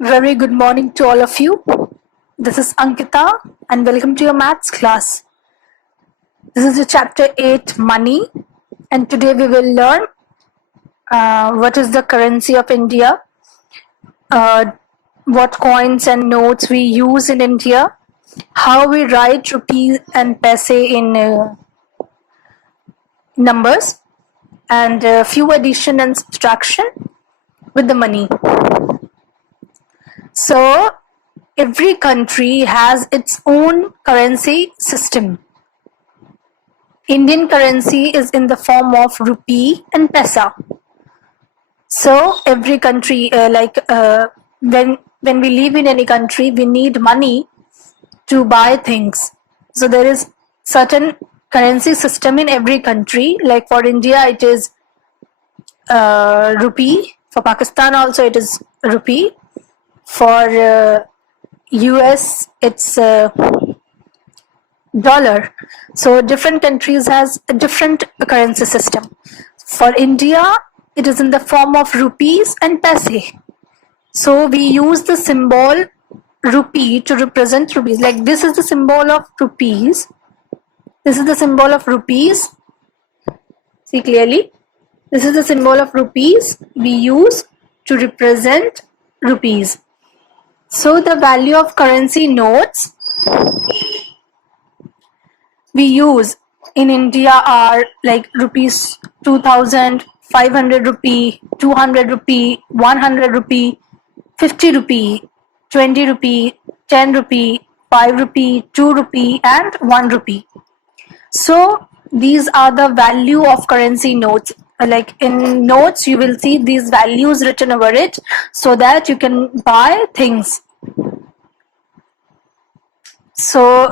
Very good morning to all of you. This is Ankita and welcome to your maths class. This is the chapter 8 money, and today we will learn what is the currency of India, what coins and notes we use in India, how we write rupees and paise in numbers, and a few addition and subtraction with the money. So, every country has its own currency system. Indian currency is in the form of rupee and paisa. So every country, when we live in any country, we need money to buy things. So there is certain currency system in every country. Like for India, it is rupee. For Pakistan also, it is rupee. For US, it's dollar. So different countries has a different currency system. For India, it is in the form of rupees and paise. So we use the symbol rupee to represent rupees. Like this is the symbol of rupees. This is the symbol of rupees. See clearly. This is the symbol of rupees we use to represent rupees. So the value of currency notes we use in India are like rupees 2000, 500 rupee, 200 rupee, 100 rupee, 50 rupee, 20 rupee, 10 rupee, 5 rupee, 2 rupee and 1 rupee. So these are the value of currency notes. Like in notes you will see these values written over it so that you can buy things. So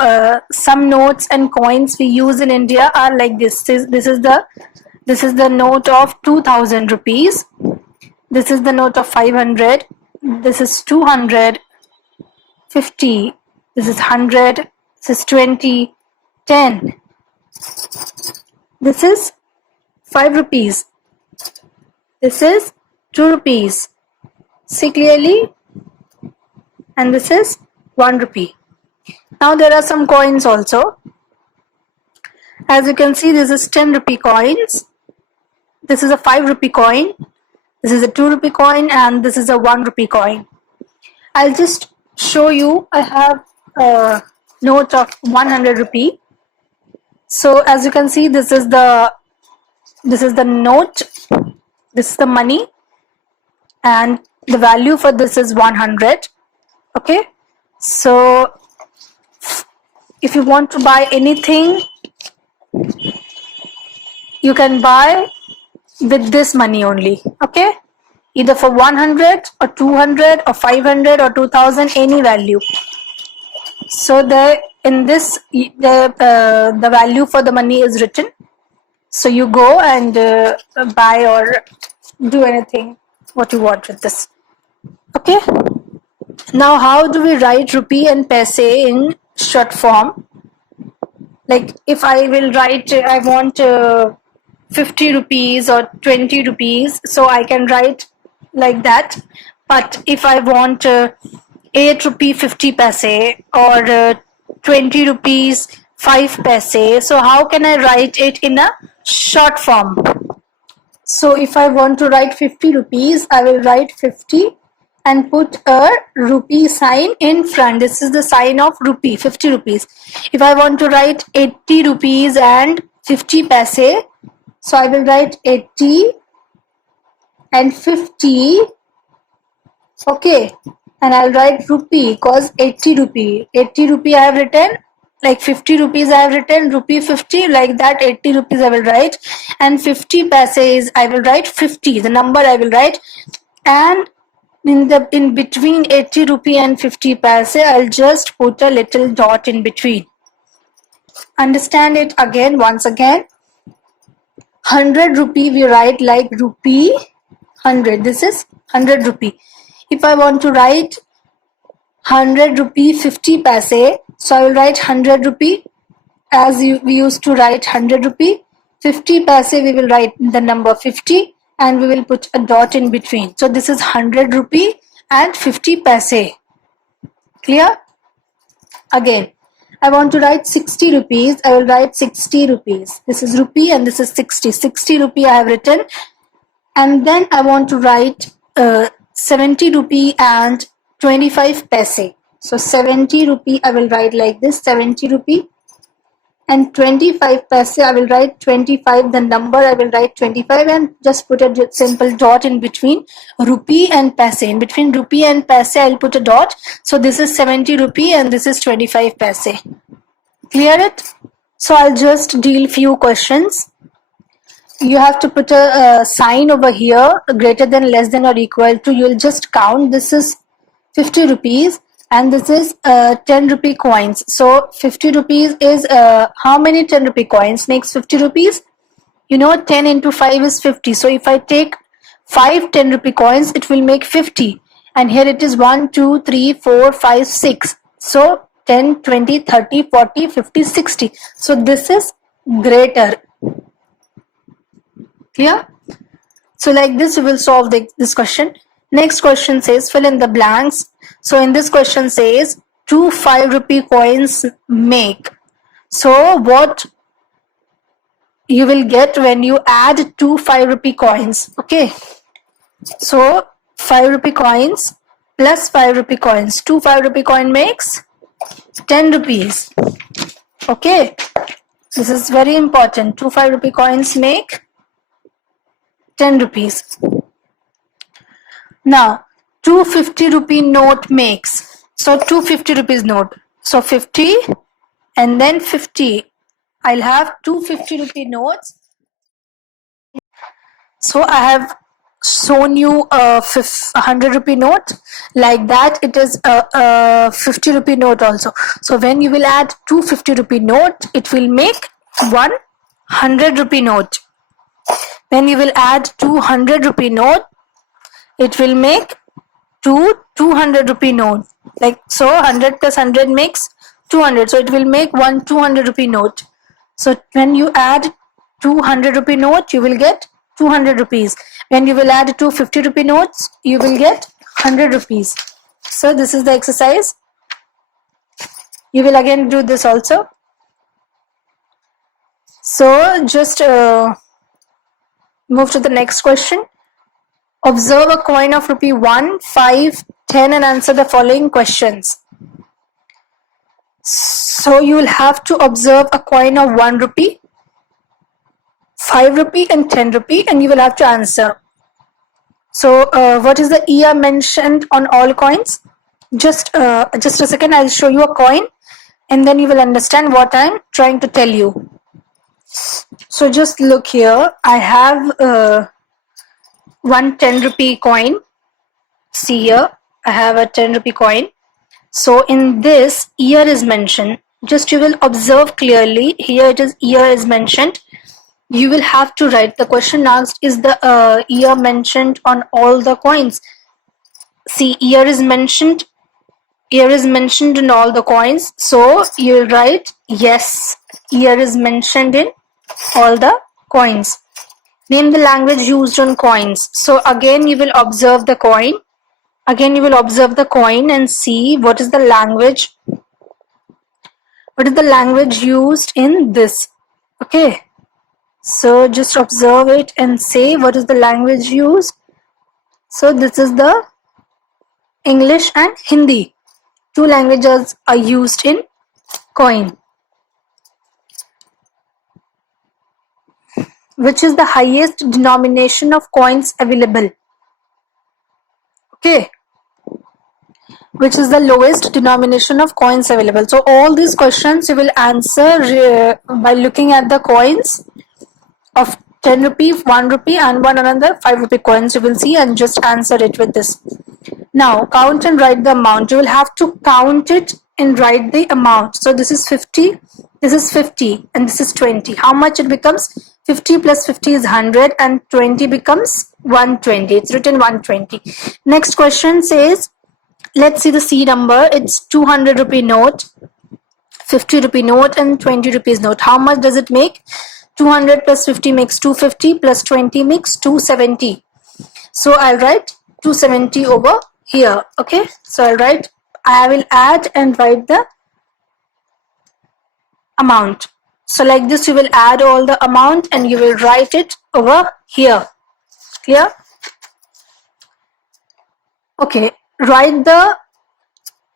some notes and coins we use in India are like this. This is the note of 2000 rupees. This is the note of 500. This is 200, 50. This is 100. This is 20, 10. This is 5 rupees. This is 2 rupees. See clearly? And this is 1 rupee. Now there are some coins also. As you can see, this is 10 rupee coins. This is a 5 rupee coin. This is a 2 rupee coin and this is a 1 rupee coin. I'll just show you. I have a note of 100 rupee. So as you can see, this is the note. This is the money and the value for this is 100. Okay. So if you want to buy anything, you can buy with this money only. Okay, either for 100 or 200 or 500 or 2000, any value. So the value for the money is written. So you go and buy or do anything what you want with this. Okay. Now how do we write rupee and paise in short form? Like if I will write, I want 50 rupees or 20 rupees, so I can write like that. But if I want 8 rupee 50 paise or 20 rupees 5 paise, so how can I write it in a short form? So if I want to write 50 rupees, I will write 50 and put a rupee sign in front. This is the sign of rupee, 50 rupees. If I want to write 80 rupees and 50 paise, so I will write 80 and 50. Okay, and I'll write rupee because 80 rupee. 80 rupee I have written, like 50 rupees I have written, rupee 50, like that 80 rupees I will write, and 50 paise I will write 50, the number I will write, and in between 80 rupee and 50 paise, I'll just put a little dot in between. Understand it again, once again. 100 rupee we write like rupee 100. This is 100 rupee. If I want to write 100 rupee 50 paise, so I will write 100 rupee as we used to write 100 rupee. 50 paise we will write the number 50 and we will put a dot in between. So this is 100 rupee and 50 paise. Clear? Again, I want to write 60 rupees. I will write 60 rupees. This is rupee and this is 60. 60 rupee I have written. And then I want to write 70 rupee and 25 paise. So 70 rupee I will write like this, 70 rupee, and 25 paise I will write 25. The number I will write 25 and just put a simple dot in between rupee and paise. In between rupee and paise I'll put a dot. So this is 70 rupee and this is 25 paise. Clear it? So I'll just deal few questions. You have to put a sign over here, greater than, less than, or equal to. You'll just count. This is 50 rupees and this is 10 rupee coins. So 50 rupees is how many 10 rupee coins makes 50 rupees? You know, 10 into 5 is 50. So if I take 5 10 rupee coins, it will make 50. And here it is 1, 2, 3, 4, 5, 6. So 10, 20, 30, 40, 50, 60. So this is greater. Clear? So like this, we will solve this question. Next question says fill in the blanks. So in this question says 2 5 rupee coins make. So what you will get when you add 2 5 rupee coins? Okay. So 5 rupee coins plus 5 rupee coins. 2 5 rupee coin makes 10 rupees. Okay. This is very important. 2 5 rupee coins make 10 rupees. Now, 250 rupee note makes. So 250 rupees note. So 50 and then 50. I'll have 250 rupee notes. So I have shown you a 100 rupee note. Like that, it is a 50 rupee note also. So when you will add 250 rupee note, it will make 100 rupee note. When you will add 200 rupee note, it will make 200 rupee note. Like so, 100 plus 100 makes 200. So it will make 200 rupee note. So when you add 200 rupee note, you will get 200 rupees. When you will add 250 rupee notes, you will get 100 rupees. So this is the exercise. You will again do this also. So just move to the next question. Observe a coin of rupee 1, 5, 10 and answer the following questions. So you will have to observe a coin of 1 rupee, 5 rupee and 10 rupee and you will have to answer. So what is the year mentioned on all coins? Just a second, I'll show you a coin and then you will understand what I'm trying to tell you. So just look here. I have one 10 rupee coin. See here, I have a 10 rupee coin. So in this, year is mentioned. Just you will observe clearly. Here it is, year is mentioned. You will have to write. The question asked is the year mentioned on all the coins. See, year is mentioned. Year is mentioned in all the coins. So you will write yes. Year is mentioned in all the coins. Name the language used on coins. So again you will observe the coin. Again you will observe the coin and see what is the language. What is the language used in this? Okay. So just observe it and say what is the language used. So this is the English and Hindi. 2 languages are used in coin. Which is the highest denomination of coins available? Okay. Which is the lowest denomination of coins available? So all these questions you will answer by looking at the coins of 10 rupee, 1 rupee and one another 5 rupee coins you will see and just answer it with this. Now count and write the amount. You will have to count it and write the amount. So this is 50, this is 50 and this is 20. How much it becomes? 50 plus 50 is 100 and 20 becomes 120. It's written 120. Next question says, let's see the C number. It's 200 rupee note, 50 rupee note and 20 rupees note. How much does it make? 200 plus 50 makes 250 plus 20 makes 270. So I'll write 270 over here. Okay, so I'll write, I will add and write the amount. So like this, you will add all the amount and you will write it over here. Clear? Okay, write the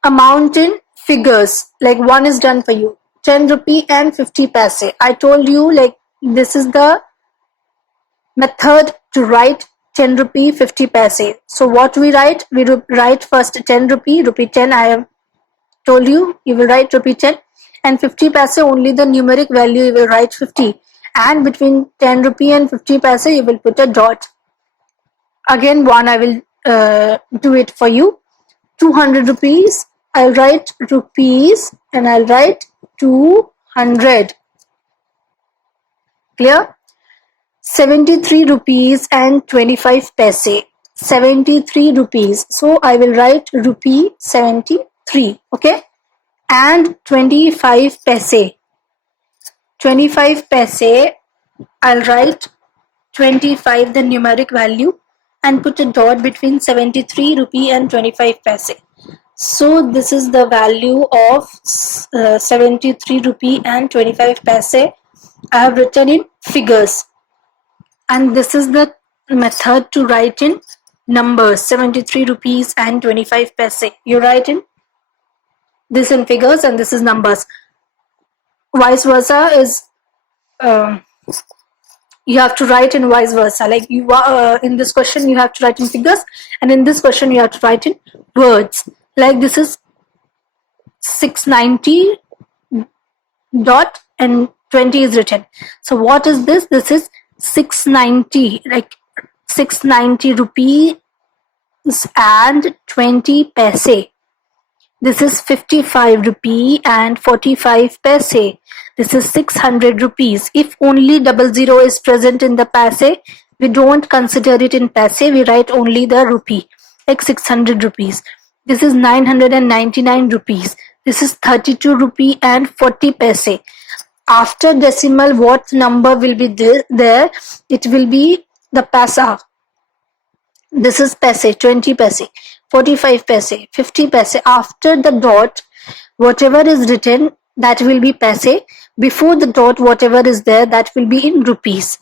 amount in figures. Like one is done for you, 10 rupee and 50 paise. I told you like this is the method to write 10 rupee 50 paise. So what we write? We write first 10 rupee, rupee 10. I have told you, you will write rupee 10, and 50 paise, only the numeric value you will write 50, and between 10 rupee and 50 paise you will put a dot. Again one I will do it for you. 200 rupees, I'll write rupees and I'll write 200. Clear? 73 rupees and 25 paise. 73 rupees, so I will write rupee 73. Okay, and 25 paise. 25 paise, I'll write 25, the numeric value, and put a dot between 73 rupee and 25 paise. So this is the value of 73 rupee and 25 paise. I have written in figures, and this is the method to write in numbers, 73 rupees and 25 paise. You write in this in figures and this is numbers. Vice versa is you have to write in vice versa. Like you in this question you have to write in figures, and in this question you have to write in words. Like this is 690 dot and 20 is written. So what is this? This is 690, like 690 rupees and 20 paise. This is 55 rupee and 45 paise. This is 600 rupees. If only 00 is present in the paise, we don't consider it in paise. We write only the rupee, like 600 rupees. This is 999 rupees. This is 32 rupee and 40 paise. After decimal, what number will be there? It will be the paisa. This is paise, 20 paise, 45 paise, 50 paise. After the dot, whatever is written, that will be paise. Before the dot, whatever is there, that will be in rupees.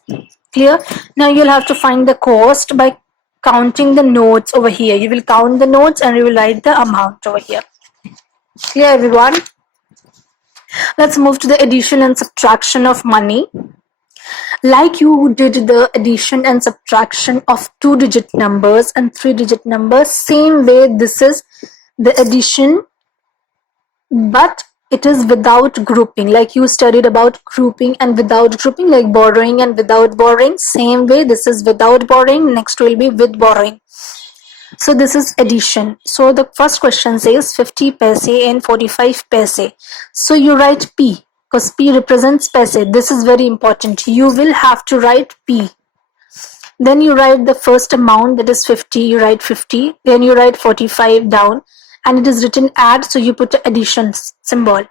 Clear? Now you'll have to find the cost by counting the notes over here. You will count the notes and you will write the amount over here. Clear, everyone? Let's move to the addition and subtraction of money. Like you did the addition and subtraction of 2-digit numbers and 3-digit numbers, same way this is the addition, but it is without grouping. Like you studied about grouping and without grouping, like borrowing and without borrowing. Same way this is without borrowing, next will be with borrowing. So this is addition. So the first question says 50 paise and 45 paise. So you write P, because P represents paise. This is very important. You will have to write P. Then you write the first amount, that is 50. You write 50. Then you write 45 down, and it is written add. So you put the addition symbol.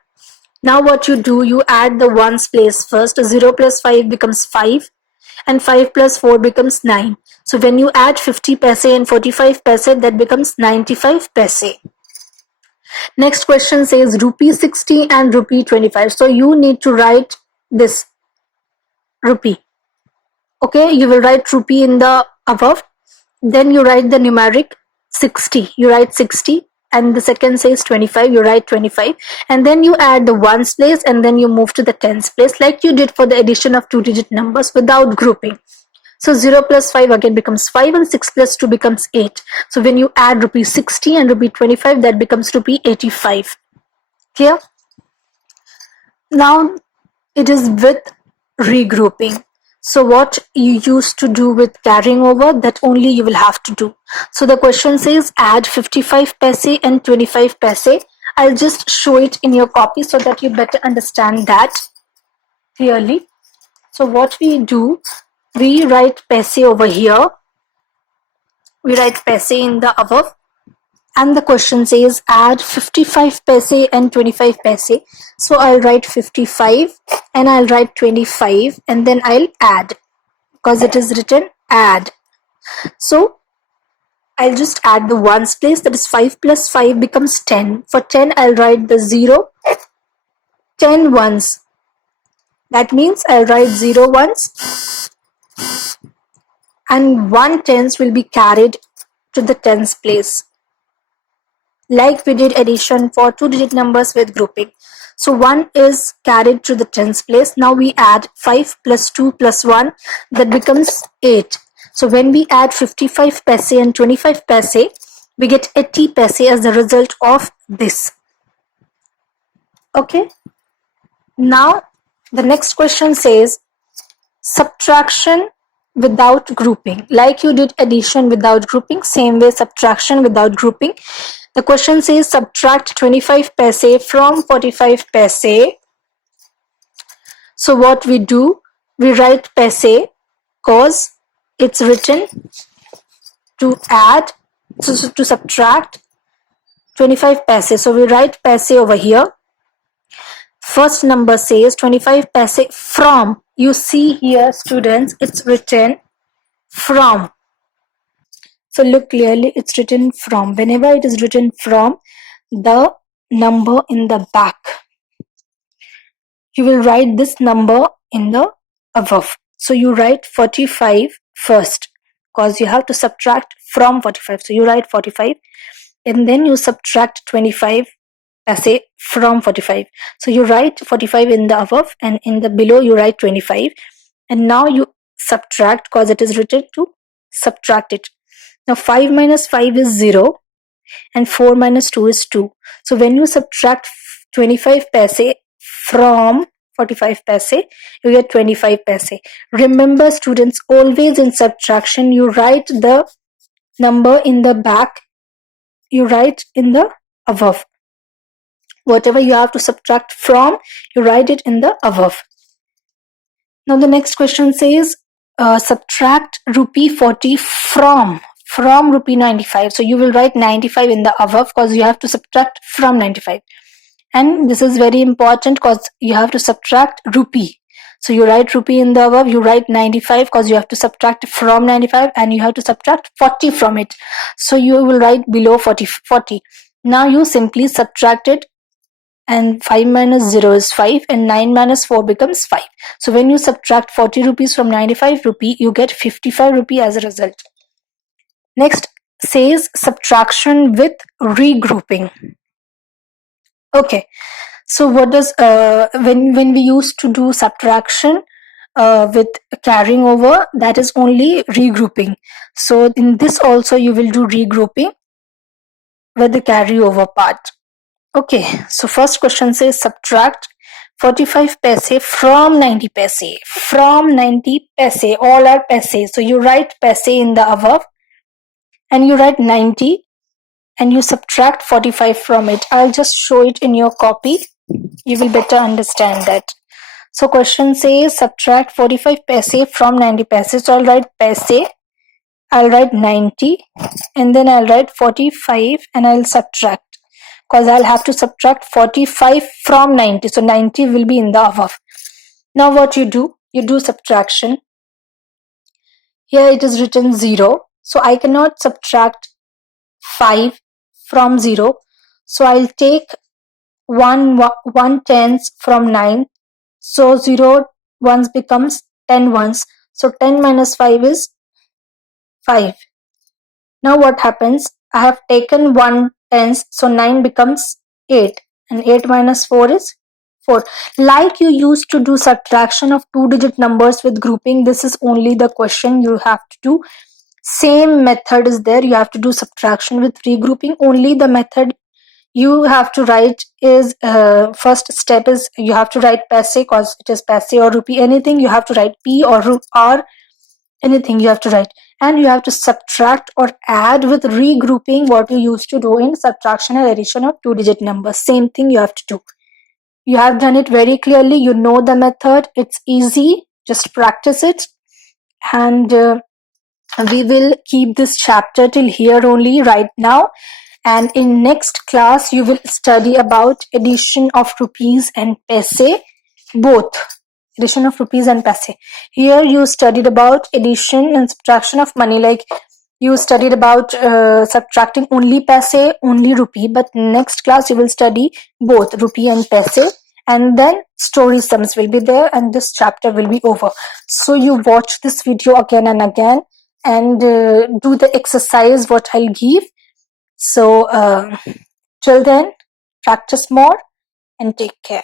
Now what you do, you add the ones place first. 0 plus 5 becomes 5, and 5 plus 4 becomes 9. So when you add 50 paise and 45 paise, that becomes 95 paise. Next question says rupee 60 and rupee 25. So you need to write this rupee. Okay, you will write rupee in the above. Then you write the numeric 60. You write 60. And the second says 25, you write 25, and then you add the ones place, and then you move to the tens place, like you did for the addition of 2-digit numbers without grouping. So 0 plus 5 again becomes 5, and 6 plus 2 becomes 8. So when you add rupee 60 and rupee 25, that becomes rupee 85. Clear? Now it is with regrouping. So what you used to do with carrying over, that only you will have to do. So the question says add 55 paise and 25 paise. I'll just show it in your copy so that you better understand that clearly. So what we do, we write paise over here. We write paise in the above. And the question says add 55 paise and 25 paise. So I'll write 55 and I'll write 25, and then I'll add, because it is written add. So I'll just add the ones place, that is 5 plus 5 becomes 10. For 10 I'll write the 0, 10 ones. That means I'll write 0 ones and 1 tens will be carried to the tens place. Like we did addition for 2-digit numbers with grouping. So 1 is carried to the tens place. Now we add 5 plus 2 plus 1, that becomes 8. So when we add 55 paise and 25 paise, we get 80 paise as the result of this. Okay. Now the next question says subtraction without grouping. Like you did addition without grouping, same way subtraction without grouping. The question says subtract 25 paise from 45 paise. So what we do, we write paise because it's written to add, so to subtract 25 paise. So we write paise over here. First number says 25 paise from. You see here, students, it's written from. So look clearly, it's written from. Whenever it is written from, the number in the back, you will write this number in the above. So you write 45 first because you have to subtract from 45. So you write 45 and then you subtract 25 paise from 45. So you write 45 in the above and in the below you write 25. And now you subtract because it is written to subtract it. Now 5 minus 5 is 0 and 4 minus 2 is 2. So when you subtract 25 paise from 45 paise, you get 25 paise. Remember students, always in subtraction, you write the number in the back, you write in the above. Whatever you have to subtract from, you write it in the above. Now the next question says subtract rupee 40 from rupee 95. So you will write 95 in the above because you have to subtract from 95. And this is very important because you have to subtract rupee. So you write rupee in the above, you write 95 because you have to subtract from 95 and you have to subtract 40 from it. So you will write below 40. Now you simply subtract it and 5 minus 0 is 5 and 9 minus 4 becomes 5. So when you subtract 40 rupees from 95 rupee, you get 55 rupee as a result. Next says subtraction with regrouping. Okay, so what does when we used to do subtraction with carrying over, that is only regrouping. So in this also you will do regrouping with the carryover part. Okay, so first question says subtract 45 paise from 90 paise. From 90 paise, all are paise. So you write paise in the above and you write 90 and you subtract 45 from it. I'll just show it in your copy. You will better understand that. So question says subtract 45 paise from 90 paise. So I'll write paise, I'll write 90 and then I'll write 45 and I'll subtract. Because I'll have to subtract 45 from 90. So 90 will be in the above. Now what you do subtraction. Here it is written 0. So I cannot subtract 5 from 0. So I'll take 1 tens from 9. So 0 ones becomes 10 ones. So 10 minus 5 is 5. Now what happens? I have taken 1 tens, so 9 becomes 8 and 8 minus 4 is 4. Like you used to do subtraction of 2-digit numbers with grouping, this is only the question you have to do. Same method is there. You have to do subtraction with regrouping. Only the method you have to write is first step is you have to write paise because it is paise or rupee. Anything you have to write p or r, anything you have to write. And you have to subtract or add with regrouping what you used to do in subtraction and addition of 2-digit numbers. Same thing you have to do. You have done it very clearly. You know the method. It's easy. Just practice it. And we will keep this chapter till here only right now. And in next class, you will study about addition of rupees and paise, both. Addition of rupees and paise. Here you studied about addition and subtraction of money, like you studied about subtracting only paise, only rupee, but next class you will study both rupee and paise, and then story sums will be there and this chapter will be over. So you watch this video again and again and do the exercise what I'll give. So till then, practice more and take care.